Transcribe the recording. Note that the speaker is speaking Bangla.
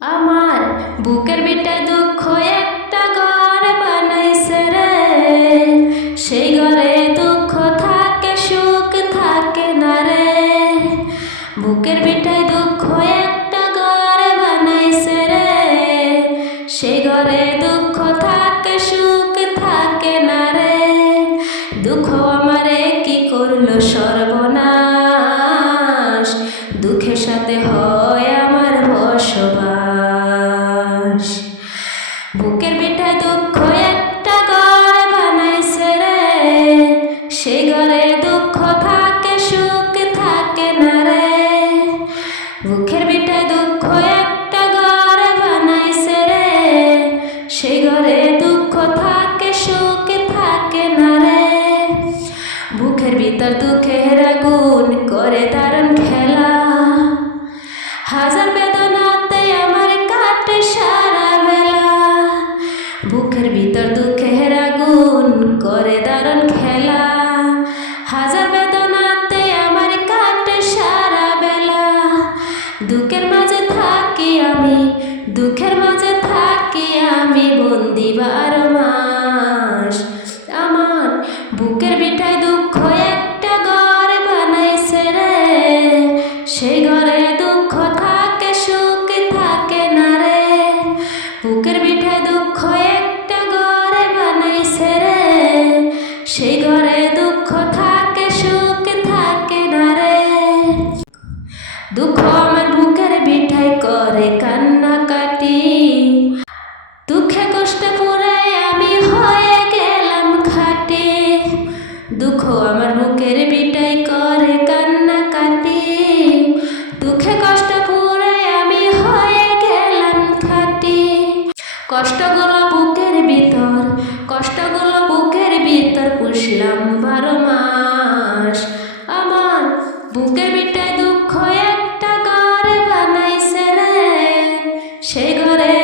আমার বুকের ভিটায় দুঃখ একটা ঘর বানাইছে রে, সেই ঘরে দুঃখ থাকে সুখ থাকে না রে। বুকের ভিটায় দুঃখ একটা ঘর বানাইছে রে, সেই ঘরে দুঃখ থাকে সুখ থাকে না রে। দুঃখ আমারে কি করলো সর্বনাশ, দুঃখের সাথে হয় আমার বসবাস। বুকের ভিটায় দুঃখ একটা ঘর বানাইছে রে, সেই ঘরে দুঃখ থাকে সুখ থাকে না রে। বুকের ভিটায় দুঃখ একটা ঘর বানাইছে রে, সেই ঘরে দুঃখ থাকে সুখ থাকে না রে। বুকের ভিতর দুঃখের আগুন করে দারুণ খেলা, হাজার বেদনাতে আমার কাটে সারা বেলা। বুকের ভিতর দুঃখের আগুন করে দারুণ খেলা, হাজার বেদনাতে আমার কাটে সারা বেলা। দুঃখের মাঝে থাকি আমি, দুঃখের মাঝে থাকি আমি বন্দি 12 মাস। আমার বুকের ভিটায় দুঃখ একটা ঘর বানাইছে রে, সেই ঘরে দুঃখ থাকে সুখ থাকে না রে। বুকের ভিটায় দুঃখ একটা ঘর বানাইছে রে, সেই ঘরে দুঃখ থাকে সুখ থাকে না রে। দুঃখ আমার বুকের ভিটায় করে কান্নাকাটি, দুঃখে কষ্টে পড়ে আমি হয়ে গেলাম খাঁটি। দুঃখ আমার বুকের ভিটায় করে কান্নাকাটি, দুঃখে কষ্ট পড়ে আমি হয়ে গেলাম খাঁটি। কষ্টগুলো বুকের ভিতর, কষ্টগুলো বুকের ভিতর পুষলাম 12 মাস। আমার বুকের ভিটায় দুঃখ একটা ঘর বানাইছে রে, সেই ঘরে